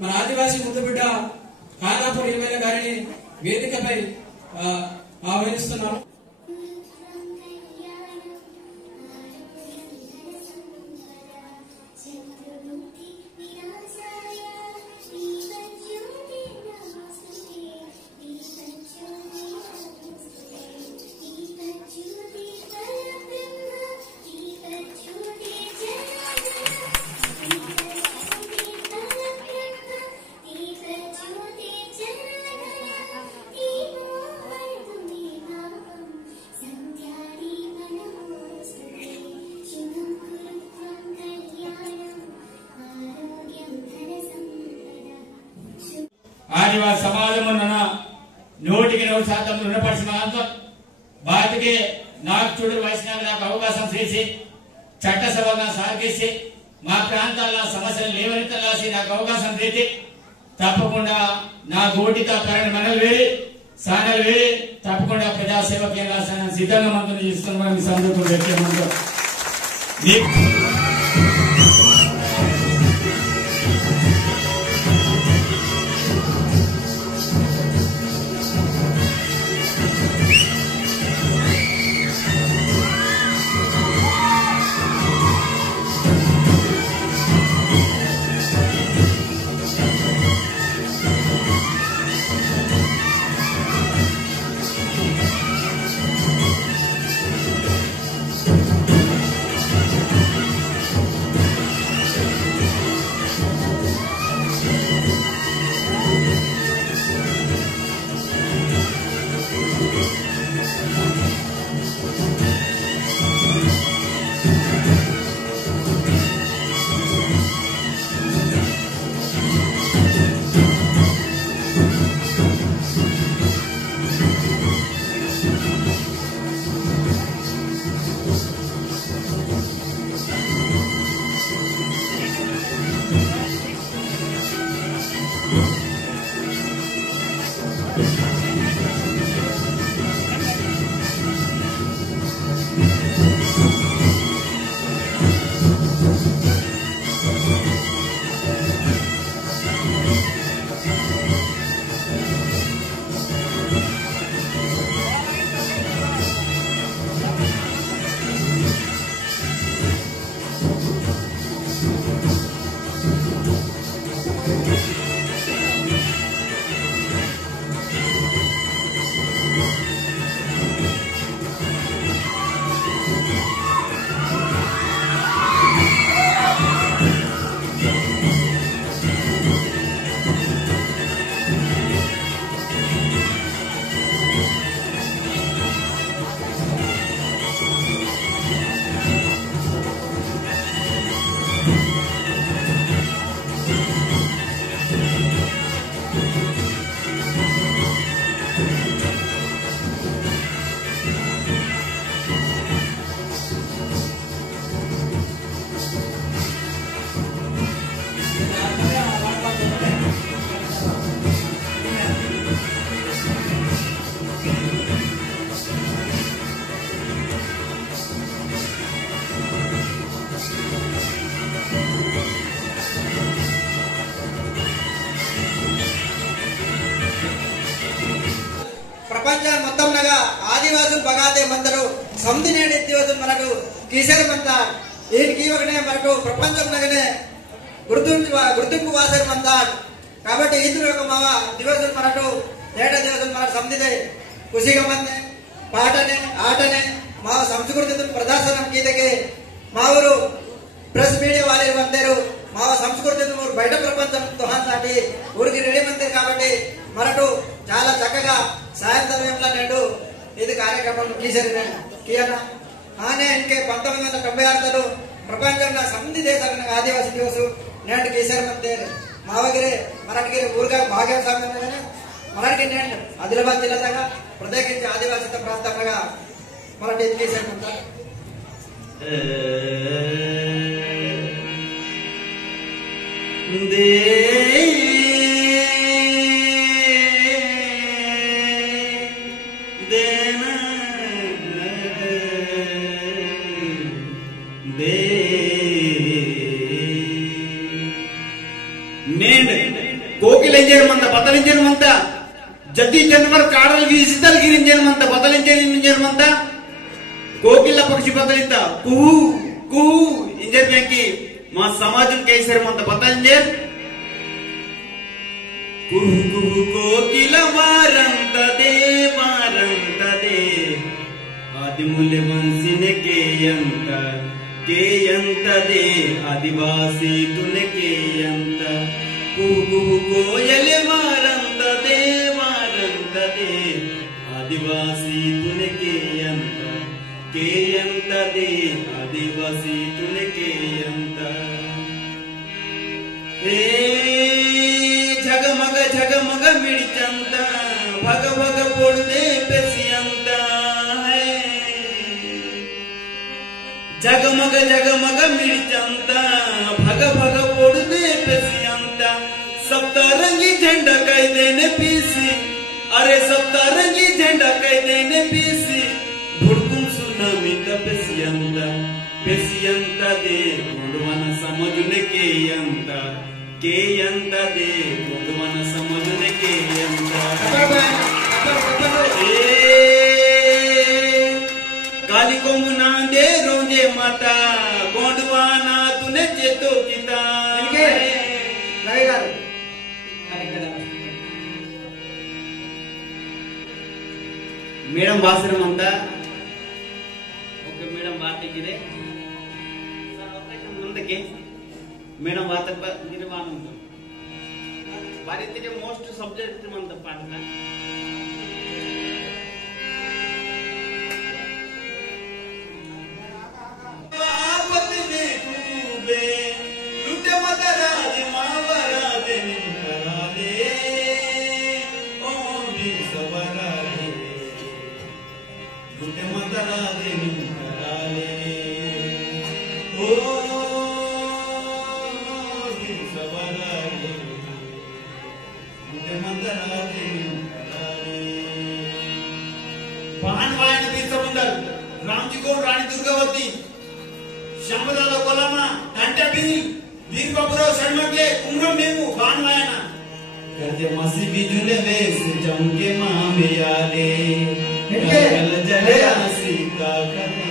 మన ఆదివాసీ ముద్దుబిడ్డ ఖానాపూర్ ఎమ్మెల్యే గారిని వేదికపై ఆహ్వానిస్తున్నాము. ఆదివాసీ సమాజం నూటికి 100% రుణపరిచిన బాతికి నాకు చూడు వయసులో నాకు అవకాశం చేసి చట్టసభగా సాగిసి మా ప్రాంతాల్లో సమస్యలు లేవనెత్తలాసి నాకు అవకాశం చేసి తప్పకుండా నా గోటిక పరణ మనలు వేడి సానలు వేడి తప్పకుండా ప్రజాసేవకి వెళ్ళాల్సిన సిద్ధంగా మంత్రులు చేస్తున్నాం. ఈ సందర్భంలో వ్యక్తిమంత్రం రాజ్ಯ మొత్తంగా ఆదివాసులు బగాదే మందరు సమితినేడి దివసం మనకు కిసరమంత ఈయనకి ఒకనే మనకు ప్రపంచంలోనే గుర్తింపు వాసరి మంద కాబట్టి ఈదురు ఒక మా దివసం మనకు ఏట దివసం మన సమితిదే ఖుషిగా మంది పాటనే ఆటనే మా సంస్కృతి ప్రదర్శనం గీతకి మా ఊరు ప్రెస్ మీడియా వాళ్ళు ಬಂದರು మా సంస్కృతి బయట ప్రపంచం దోహాన్సాటి ఊరికి రెడీ మంది కాబట్టి మనకు చాలా చక్కగా సాయంత్రంలో నేడు ఇది కార్యక్రమం కియనా ఆనే ఇంకే 1996 ప్రపంచంలో సమితి దేశాల ఆదివాసీ దివసు నేడు కిసర్ మంది మావగిరి మరాఠగిరి ఊరుగా భాగస్వామ్యం మరాఠీ నేడు ఆదిలాబాద్ జిల్లాగా ప్రత్యేకించి ఆదివాసీ ప్రాంతంగా మరాఠీ కిసర్ మంది కోకిలింజనమంత బదలింజనమంత జతి జన్మర్ కాడలు వీసితల్ గిరింజనమంత బదలింజనమంత కోకిల పక్షి బదలిత కూ కూ ఇంజర్ బ్యాంకి మా సమాజం కేసరమంత బదలింజర్ కుహు కుహు కోకిల వారంతదే ఆదిముల్య వంశినే కేయంతదే ఆదివాసీ తునే కేయంత కుహు కోయలే వారంతదే ఆదివాసీ తునే కేయంతదే ఆదివాసీ తునే కేయంత ఏ ಝಗಮಗ ಝಗಮಗ ಮಿಡಿಚಂತ ಭಗ ಭಗ ಪೊಳ್ದೆ ಬೆಸಿಯಂತ ಝಗಮಗ ಝಗಮಗ ಮಿಡಿಚಂತ ಭಗ ಭಗ ಪೊಳ್ದೆ ಬೆಸಿಯಂತ ಸಪ್ತರಂಗಿ झंडा ಕೈದೇನೆ ಪೀಸಿ ಅರೆ ಸಪ್ತರಂಗಿ झंडा ಕೈದೇನೆ ಪೀಸಿ ಭುಡ್ಕುಂ ಸುನಾಮಿತ ಬೆಸಿಯಂತ ದೇ ಭಗವಾನ ಸಮಜುನೆ ಕೇಯಂತ ಕೇಯಂತದೆ ಭಗವನ ಸಮಜನೆ ಕೇಯಂತ ಕಾಲಿ ಕೊಂಬು ನಾಂದೆ ರೋಂಜೆ ಮಾತ ಗೋಂಡುವಾನ ತುನೆ ಚೆತ್ತೋ ಕಿತ ಮೇಡಮ್ ಭಾಷಣ ಅಂತ ಓಕೆ ಮೇಡಮ್ ವಾರ್ತೆಗಿದೆ ಮುಂದಕ್ಕೆ ಮೇಡಮ್ ವಾರ್ತೆ ನಿರ್ಮಾಣ ಭಾರತೀಯ ಮೋಸ್ಟ್ ಸಬ್ಜೆಕ್ಟ್ ಮಂತ ಪಾಠ रामजी को रानी दुर्गावती श्यामदादा कोलामा टांटा बिनी वीर बाबूराव शर्मके कुमरम मेमू बानवायना करते मसी बिजुले वेस जमके मामे याले कल जले आसी का कने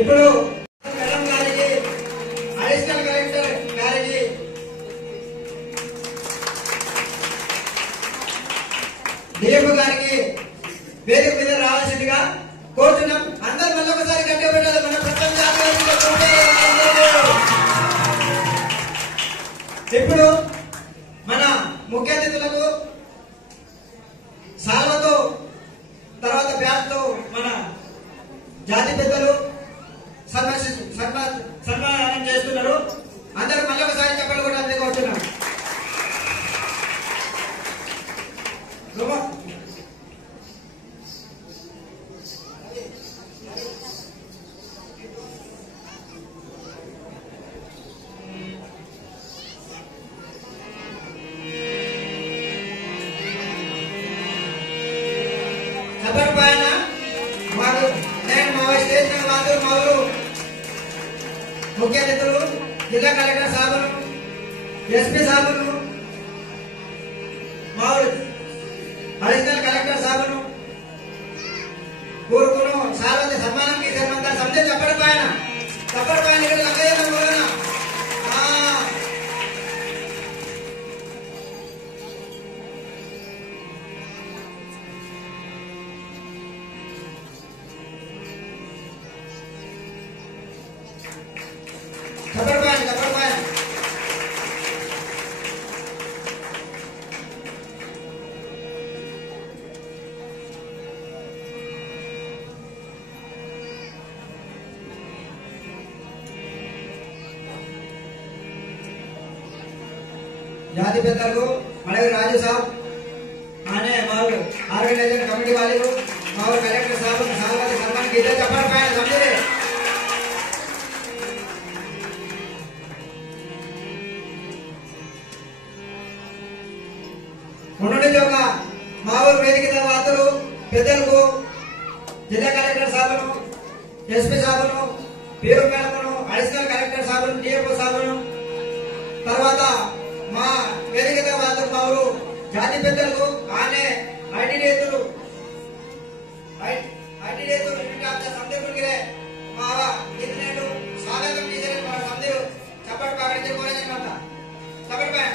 ఇప్పుడు మేడం గారికి అడిషనల్ కలెక్టర్ గారికి డిఎఫ్ గారికి వేదిక మీద రావాల్సిందిగా కోరుతున్నాం. అందరూ మళ్ళీ ఒకసారి గట్టిగా పెట్టాలి. మన ప్రపంచ ఇప్పుడు మన ముఖ్య అతిథులకు సాల్వతో తర్వాత బ్యాచ్తో మన జాతి పెద్దలు సన్మానం చేస్తున్నారు. అందరూ మళ్ళీ ఒకసారి చెప్పలు కూడా కోరుతున్నాం. పైన నేను మా స్టేజ్ మాధురు ముఖ్య అతిథులు జిల్లా కలెక్టర్ సాబులు ఎస్పీ సాబులు మా जाति पेदल को मड़वी राजू साहब आने मार ऑर्गेनाइजर कमेटी वाले को मार कलेक्टर साहब को साल वाले सम्मान कीजिए चप्पल पाए समझे उन्होंने जो कहा मावर वेदिक वातरू पेदल को जिला कलेक्टर साहब को एसपी साहब को पीओ मैडम को अडिशनल कलेक्टर साहब को डीएफओ साहब को తర్వాత మా వేదిక వాతరు మావురు జాతి పెద్దలకు ఆనే ఐటీ రేతులు సందేహుడికి మావ ఇంటర్నెట్ స్వాగతం చేశారు మా సందేహ చప్పటి పాకడితే కోరేదన్నమాట చప్పటి పై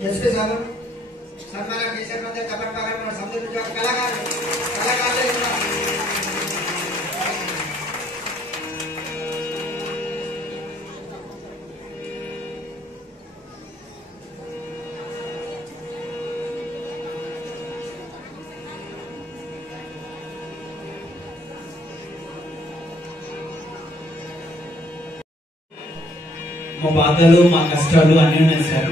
एसपी साहब सम्मान केसर मंदिर कपट पाकर में समझ जो कलाकार మా బాధలు మా కష్టాలు అన్నీ ఉన్నాయి సార్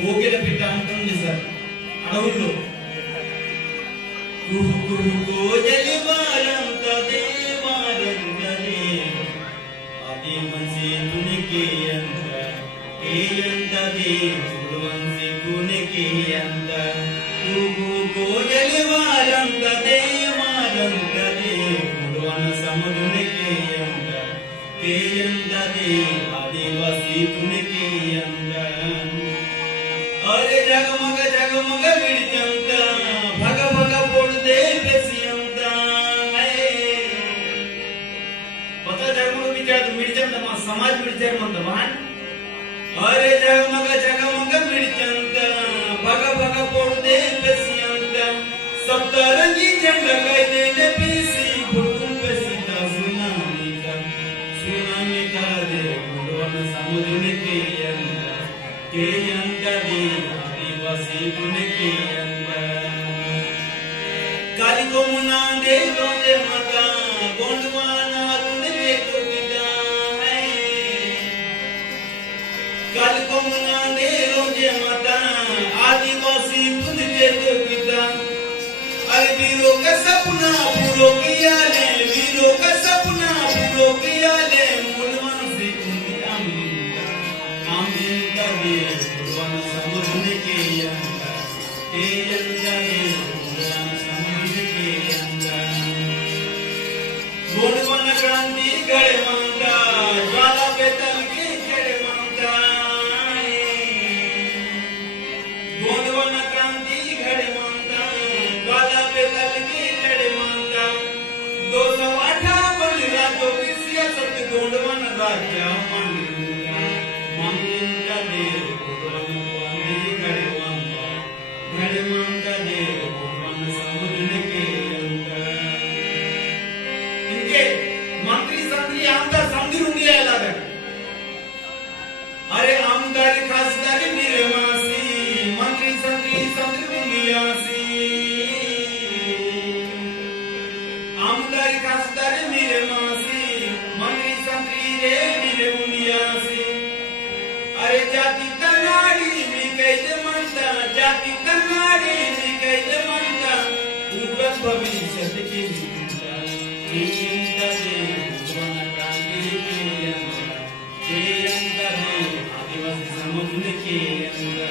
కోకిల పిట్ట ఉంటుంది సార్ అడవుల్లో కోజలి వారంత దేవారంగలే అదే మనిషి తునికి అంత ఏంత దేవుడు మనిషి తునికి అంత కోజలి వారంత దేవారంగలే ముడువన సముదునికి అంత ఏంత ఆదివాసి తునికి అంత अरे जगमग बिड़चंता भग भग पोड़ते बेसियंता पता जगमग बिड़चंता मा समाज बिड़चर मंत बहन अरे जगमग बिड़चंता भग भग पोड़ते बेसियंता सप्तरंगी झंडा कहते ने पीसी फुटुम बेसीता सुनामी का दे मुड़वन समुद्र के अंदर आदिवासी के अंदर काली को मुना दे रोजे माता गोंडवाना तुने को पिता काली को मुना दे रोजे माता आदिवासी तुने को पिता अरे वीरों का सपना पूरो किया ले वीरों का सपना पूरो किया ले मुलमान से उनकी आमीनता दे मुलमान समुझने के अंदर मुलमान समुझने के अंदर गोंडवान क्रांति गड़े मांगता ज्वाला पे तल के गड़े मांगता गोंडवान क्रांति गड़े मांगता ज्वाला पे तल के गड़े मांगता 258 राज्यों की सियासत गोंडवान राज्य मांगता दे गोंडवान गड़े मांगता दे गोंडवान समुझने के अंदर इनके मंत्री संत्री आमदार समझी रुंडिया लागे अरे आमदारी खासदारी मेरे मासी मंत्री संत्री समझी रुंडिया सी आमदारी खासदारी मेरे मासी मंत्री संत्री रे मेरे रुंडिया सी अरे जाति तनाड़ी निकैते मनता जाति तनाड़ी निकैते मनता उज्जवल भविष्य की चिंता दे गोंडवान क्रांति के अंदर आदिवासी समुद्र के अंदर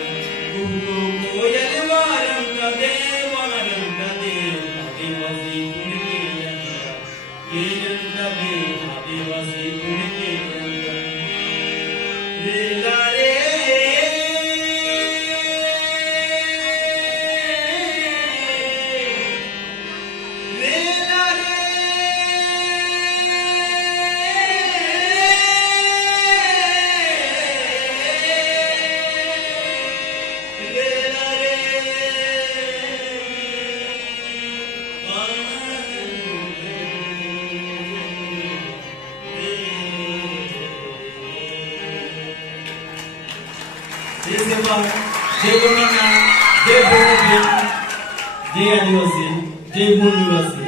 कोयल वारंग दे वारंग दे आदिवासी कुन के अंदर ये जनता बे आदिवासी कुन के अंदर लीला रे जय गोमाना जय भूमि जय आदिवासी जय मूल निवासी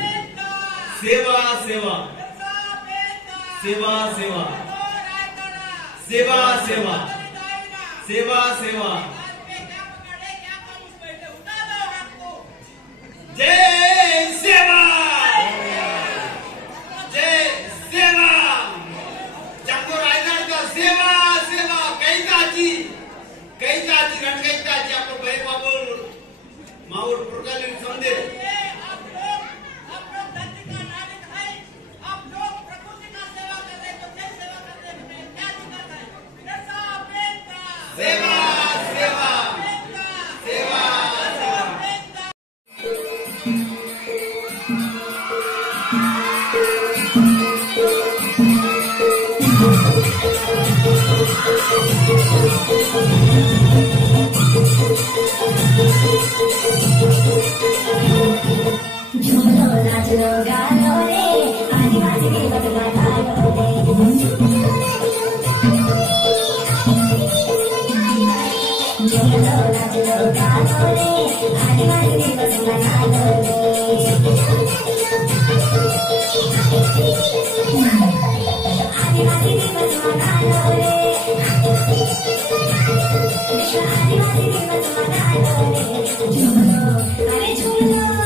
सेवा सेवा सेवा सेवा सेवा सेवा सेवा सेवा जय सेवा जय सेवा जंगो रायगढ़ का सेवा सेवा कई ताजी रण कई ताजी आपको भाई बाबुल माउर पुरकाली संदेश आप लोग धरती का नागरिक है, आप लोग प्रकृति का सेवा कर रहे तो जय सेवा करने में क्या दिक्कत है? सेवा सेवा सेवा झूलो नाचो गालो रे आदिवासी के बदला गालो रे झूलो नाचो गालो रे आदिवासी के बदला गालो रे आदिवासी के बदला गालो रे आदिवासी के बदला गालो रे झूलो अरे झूलो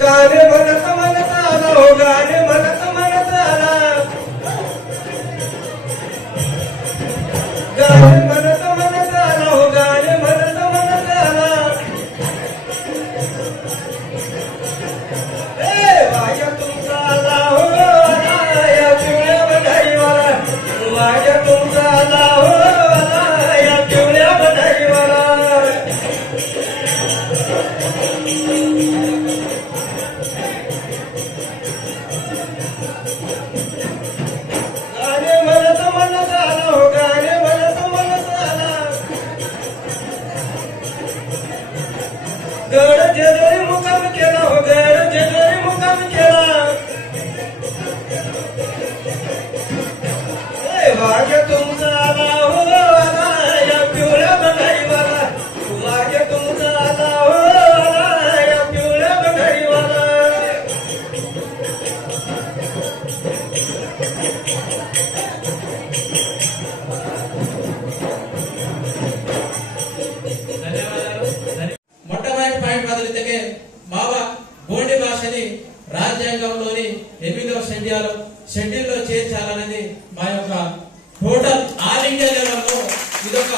गाने मनत मनत आला हो गाने मनत मनत आला गाने मनत मनत आला हो गाने मनत मनत आला ए वाया तुमचा आला हो आला या पिवळ्या बधाईवाला वाया तुमचा आला हो आला या पिवळ्या बधाईवाला గోండి భాషని రాజ్యాంగంలోని 8వ షెడ్యూల్లో చేర్చాలనేది మా యొక్క టోటల్ ఆల్ ఇండియా లెవెల్లో ఇదొక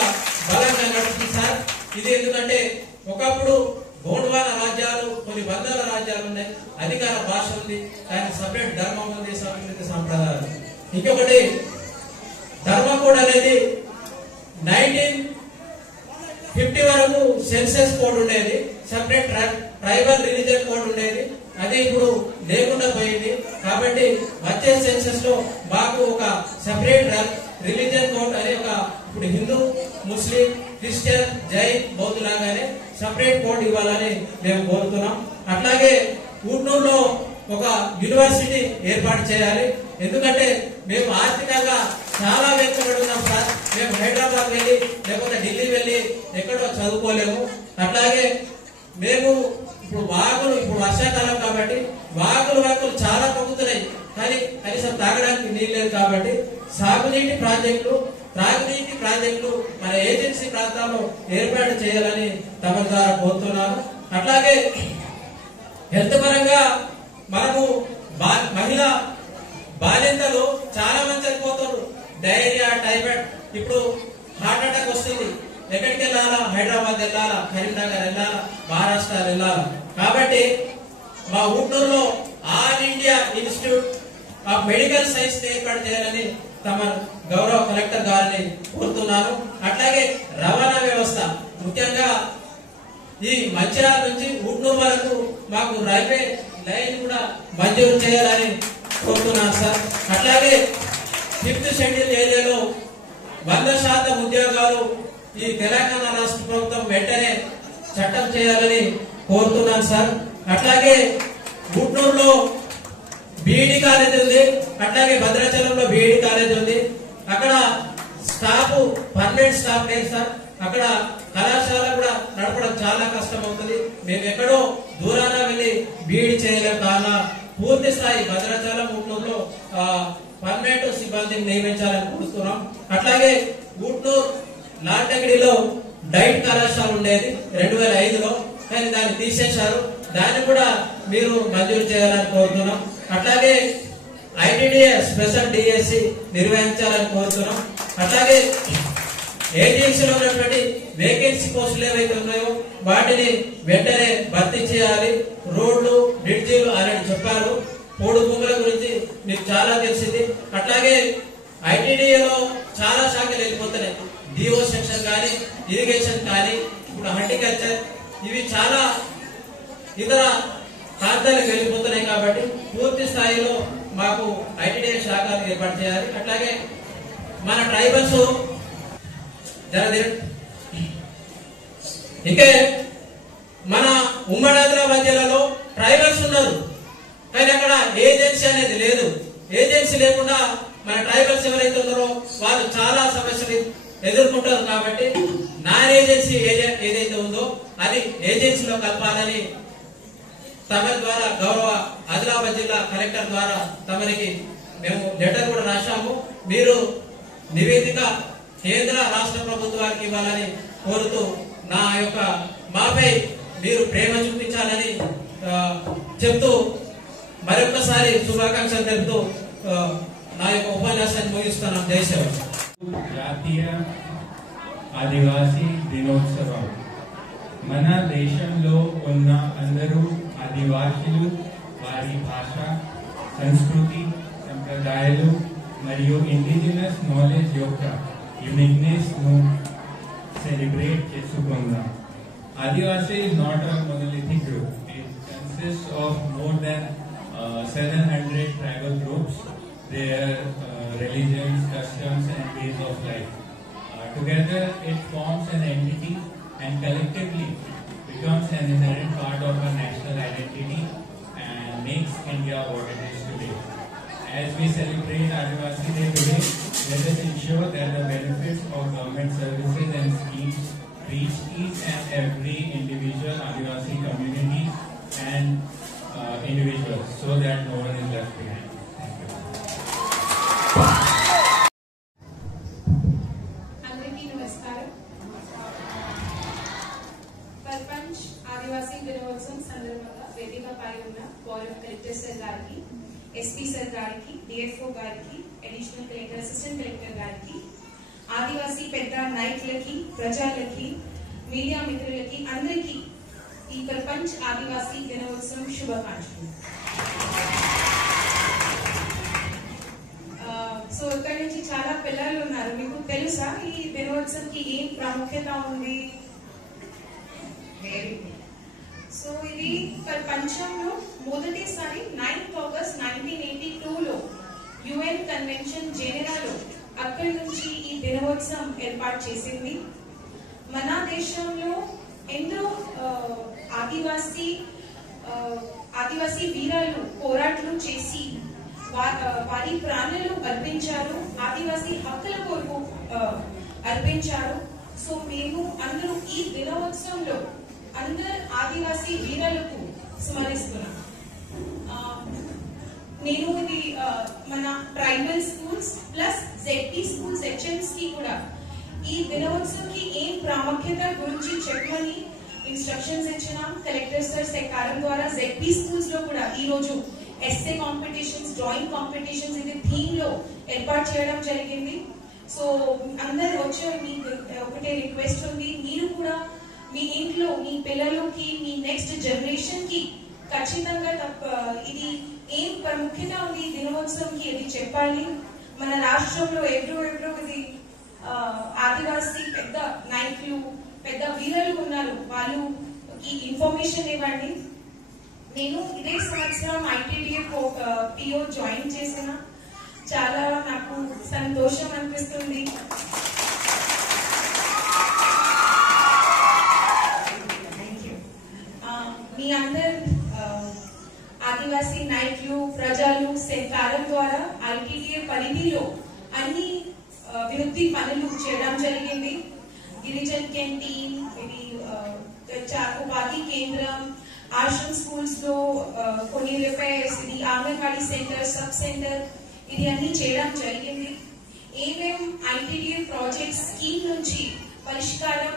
బలంగా నడుస్తుంది సార్. ఇది ఎందుకంటే ఒకప్పుడు గోండ్వాన రాజ్యాలు కొన్ని వందల రాజ్యాలు ఉన్నాయి, అధికార భాష ఉంది, కానీ సపరేట్ ధర్మం ఉంది, సంస్కృతి సంప్రదాయాలు. ఇంకొకటి ధర్మ కోడ్ అనేది 1950 వరకు సెన్సెస్ కోడ్ ఉండేది, సపరేట్ ట్రైబల్ రిలీజియన్ కోడ్ ఉండేది, అది ఇప్పుడు లేకుండా పోయింది. కాబట్టి వచ్చే సెన్సెస్ లో మాకు ఒక సపరేట్ రిలీజియన్ కోడ్ అనే ఒక ఇప్పుడు హిందూ, ముస్లిం, క్రిస్టియన్, జైన్, బౌద్ధులాగానే సపరేట్ కోడ్ ఇవ్వాలని మేము కోరుతున్నాం. అట్లాగే ఊట్నూరులో ఒక యూనివర్సిటీ ఏర్పాటు చేయాలి. ఎందుకంటే మేము ఆర్థికంగా చాలా వెనుకబడి ఉన్నాం సార్. మేము హైదరాబాద్ వెళ్ళి లేకపోతే ఢిల్లీ వెళ్ళి ఎక్కడో చదువుకోలేము. అట్లాగే మేము ఇప్పుడు ఇప్పుడు వర్షాకాలం కాబట్టి వాగులు చాలా పొంగుతున్నాయి, కానీ కనీసం తాగడానికి నీళ్ళు లేదు. కాబట్టి సాగునీటి ప్రాజెక్టులు, త్రాగునీటి ప్రాజెక్టులు మన ఏజెన్సీ ప్రాంతాల్లో ఏర్పాటు చేయాలని తమ ద్వారా కోరుతున్నాను. అట్లాగే హెల్త్ పరంగా మనము మహిళా బాలింతలు చాలా మంది చనిపోతారు. డైరియా, టైఫాయిడ్, ఇప్పుడు హార్ట్ అటాక్ వస్తుంది. ఎక్కడికి వెళ్ళాలా? హైదరాబాద్ వెళ్ళాలా, కరీంనగర్ వెళ్ళాలా, మహారాష్ట్ర వెళ్ళాలా. కాబట్టి మా ఊట్నూరులో All India Institute of Medical Science ఏర్పాటు చేయాలని తమ గౌరవ కలెక్టర్ గారిని కోరుతున్నాను. అట్లాగే రవాణా వ్యవస్థ, ముఖ్యంగా ఈ మంచిర్యాల నుంచి ఊట్నూరు వరకు మాకు రైల్వే లైన్ కూడా మంజూరు చేయాలని కోరుతున్నాను సార్. అట్లాగే 5th షెడ్యూల్ ఏరియాలో 100% ఉద్యోగాలు ఈ తెలంగాణ రాష్ట్ర ప్రభుత్వం వెంటనే చట్టం చేయాలని కోరుతున్నాను సార్. అట్లాగే ఊట్నూరులో బీఈడి కాలేజ్ ఉంది, అట్లాగే భద్రాచలంలో బీఈడి కాలేజ్ ఉంది. అక్కడ స్టాఫ్ పర్మనెంట్ స్టాఫ్ లేదు సార్. అక్కడ కళాశాల కూడా నడపడం చాలా కష్టం అవుతుంది. మేము ఎక్కడో దూరాన వెళ్ళి బీఈడి చేయలేము. కావున పూర్తి స్థాయి భద్రాచలం, ఊట్నూరులో పర్మనెంట్ సిబ్బందిని నియమించాలని కోరుతున్నాం. అట్లాగే ఊట్నూరు లాటగిడిలో డైట్ కళాశాల ఉండేది 2005లో, కానీ దాన్ని తీసేశారు. దాన్ని కూడా మీరు మంజూరు చేయాలని కోరుతున్నాం. అట్లాగే ఐటీడీఏ స్పెషల్ డిఎస్సి నిర్వహించాలని కోరుతున్నాం. అట్లాగే ఏజెన్సీలో ఉన్నటువంటి వేకెన్సీ పోస్టులు ఏవైతే ఉన్నాయో వాటిని వెంటనే భర్తీ చేయాలి. రోడ్లు, బ్రిడ్జీలు ఆల్రెడీ చెప్పారు. పోడు భూముల గురించి మీకు చాలా తెలిసింది. అట్లాగే ఐటీడీఏలో చాలా శాఖలు వెళ్ళిపోతున్నాయి. డిఓ సెక్షన్ కానీ, ఇరిగేషన్ కానీ, ఇప్పుడు హార్టికల్చర్, ఇవి చాలా ఇతర ప్రాంతాలకు వెళ్ళిపోతున్నాయి. కాబట్టి పూర్తి స్థాయిలో మాకు ఐటీడీఏ శాఖలు ఏర్పాటు చేయాలి. అట్లాగే మన ట్రైబల్స్ ఇంకే మన ఉమ్మడి ఆదిలాబాద్ జిల్లాలో ట్రైబల్స్ ఉన్నారు, కానీ అక్కడ ఏజెన్సీ అనేది లేదు. ఏజెన్సీ లేకుండా మన ట్రైబల్స్ ఎవరైతే ఉన్నారో వాళ్ళు చాలా సమస్యలు ఎదుర్కొంటారు. కాబట్టి నాన్ ఏజెన్సీ ఏదైతే ఉందో అది ఏజెన్సీలో కలపాలని తమ ద్వారా గౌరవ ఆదిలాబాద్ జిల్లా కలెక్టర్ ద్వారా తమరికి మేము లెటర్ కూడా రాశాము. మీరు నివేదిక కేంద్ర రాష్ట్ర ప్రభుత్వానికి ఇవ్వాలని కోరుతూ మాపై మీరు ప్రేమ చూపించాలని చెప్తూ మరొకసారి శుభాకాంక్షలు తెలుపుతూ నా యొక్క ఉపన్యాసాన్ని ముగిస్తున్నాం. జై సేవ. జాతీయ ఆదివాసీ దినోత్సవం మన దేశంలో ఉన్న అందరూ ఆదివాసీలు వారి భాష, సంస్కృతి, సంప్రదాయాలు మరియు ఇండిజినస్ నాలెడ్జ్ యొక్క యూనిక్నెస్ ను సెలబ్రేట్ చేసుకుందాం. Adivasi is not a monolithic group. It consists of more than 700 tribal groups, their religions, customs and ways of life. Together it forms an entity and collectively becomes an inherent part of our national identity and makes India what it is today. As we celebrate Adivasi Day today, let us ensure that the benefits of government services and schemes reach each and every individual Adivasi community and individuals so that no one is left behind. Thank you. అందరికీ నమస్కారం. ప్రపంచ ఆదివాసీ దినోత్సవం సందర్భంగా వేదికపై ఉన్న తరఫున గౌరవ collector sir గారికి, ఎస్పీ సార్ గారికి, డిఎఫ్ఓ గారికి, అడిషనల్ కలెక్టర్, అసిస్టెంట్ కలెక్టర్ గారికి, ఆదివాసీ పెద్ద నాయకులకి, ప్రజలకి, మీడియా మిత్రులకి అందరికీ ఈ ప్రపంచ ఆదివాసీ దినోత్సవం శుభాకాంక్షలు. సో ఇక్కడ నుంచి చాలా పిల్లలు ఉన్నారు. మీకు తెలుసా ఈ దినోత్సవంకి ఏం ప్రాముఖ్యత ఉంది? Very good. సో ఇది ప్రపంచంలో మొదటిసారి 9th ఆగస్ట్ 1982లో UN కన్వెన్షన్ జెనెరాలో అక్కడి నుంచి ఈ దినోత్సవం ఏర్పాటు చేసింది. మన దేశంలో ఎందరో ఆదివాసీ వీరాలు పోరాటాలు చేసి వారి ప్రాణాలు అర్పించారు, ఆదివాసీ హక్కుల కొరకు అర్పించారు. సో మేము అందరూ ఈ దినోత్సవంలో అందరు ఆదివాసీ వీరులకు స్మరిస్తున్నాం. నేను ఇది మన tribal schools plus ZP schools HMs కి కూడా ఈ దినోత్సవంకి ఏం ప్రాముఖ్యత గురించి చెప్పమని ఇన్స్ట్రక్షన్స్ ఇచ్చినాం. కలెక్టర్ సార్ సహకారం ద్వారా జెడ్పీ స్కూల్స్ లో కూడా ఈ రోజు ఎస్ఏ కాంపిటీషన్స్, డ్రాయింగ్ కాంపిటీషన్స్ ఇది థీమ్ లో ఏర్పాటు చేయడం జరిగింది. సో అందరు వచ్చే మీకు ఒకటే రిక్వెస్ట్ ఉంది, మీరు కూడా మీ ఇంట్లో మీ పిల్లలకి, మీ నెక్స్ట్ జనరేషన్ కి ఖచ్చితంగా ఇది ఏం ప్రాముఖ్యత ఉంది ఈ దినోత్సవంకి ఇది చెప్పాలి. మన రాష్ట్రంలో ఎవరో ఇది ఆదివాసీ పెద్ద నాయకులు, పెద్ద వీరులు ఉన్నారు, వాళ్ళకి ఇన్ఫర్మేషన్ ఇవ్వండి. నేను ఇదే సంవత్సరం ITDA PO జాయిన్ చేసిన, చాలా నాకు సంతోషం అనిపిస్తుంది. మీ అందరు ఆదివాసీ నాయకులు, ప్రజలు సహకారం ద్వారా ITDA పరిధిలో అన్ని అభివృద్ధి పనులు చేయడం జరిగింది. గిరిజన్ క్యాంటీన్, ఇది ఉపాధి కేంద్రం, ఆశ్రమ్ స్కూల్స్ లో కొన్ని రిపేర్స్, ఇది ఆంగన్వాడీ సెంటర్, సబ్ సెంటర్, ఇది అన్ని చేయడం జరిగింది. ఏమేం ITDA ప్రాజెక్ట్ స్కీమ్ నుంచి పరిష్కారం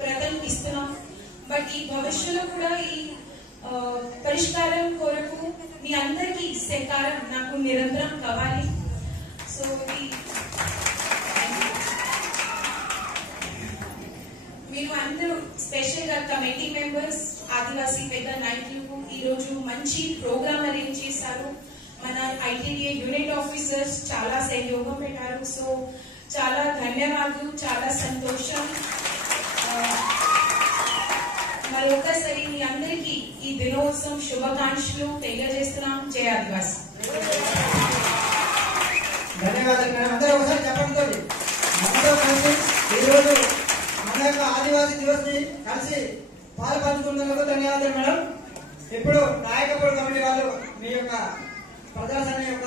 ప్రజలకు ఇస్తున్నాం. బట్ ఈ భవిష్యత్తులో కూడా ఈ పరిష్కారం కొరకు మీ అందరికీ సహకారం నాకు నిరంతరం కావాలి. సో మీరు అందరూ స్పెషల్ గా కమిటీ మెంబర్స్, ఆదివాసీ పెద్ద నాయకులకు ఈ రోజు మంచి ప్రోగ్రామ్ అరేంజ్ చేశారు. మన ITDA యూనిట్ ఆఫీసర్స్ చాలా సహయోగం పెట్టారు. సో చాలా ధన్యవాదాలు, చాలా సంతోషం. మరొకసారి మీ అందరికీ ఈ దినోత్సవం శుభాకాంక్షలు తెలియజేస్తున్నాం. జై ఆదివాసీ. ధన్యవాదాలు మేడం. అందరూ ఒకసారి చెప్పడంతో మనతో కలిసి ఈరోజు మన యొక్క ఆదివాసీ దివస్ ని కలిసి పాలు పంచుకున్నందుకు ధన్యవాదాలు మేడం. ఇప్పుడు నాయకపూర్ కమిటీ వాళ్ళు మీ యొక్క ప్రదర్శన యొక్క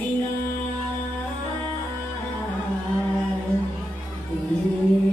Singar